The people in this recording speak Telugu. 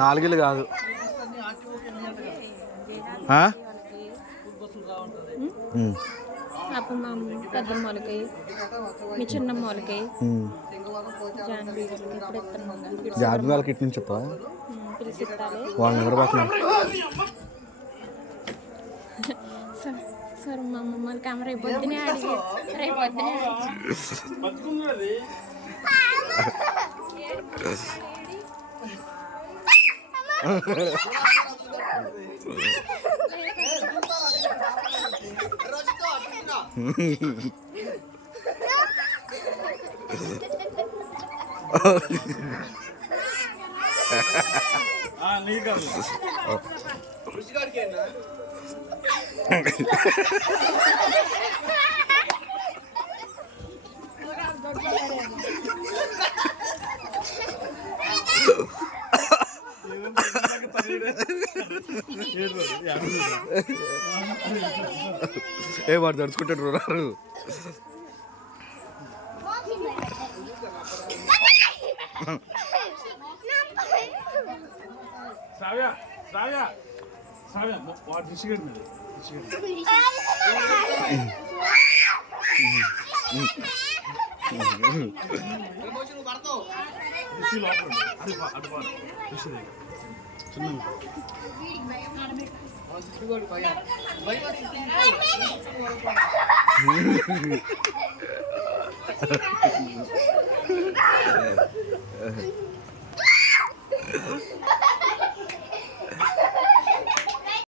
4 కాదు. అప్పుడు మా పెద్దమ్మ వాళ్ళకి, మీ చిన్నమ్మ వాళ్ళకి, జాన్వి వాళ్ళకి ఇటు నుంచి చెప్పా పిలిచిస్తాలి. వాళ్ళు నిద్రపోతున్నారు. సార్ మా అమ్మమ్మ కెమెరా రేపొద్దునే అడిగి రేపొద్దునే ఏ వాడు తడుచుకుంటాడు రారు.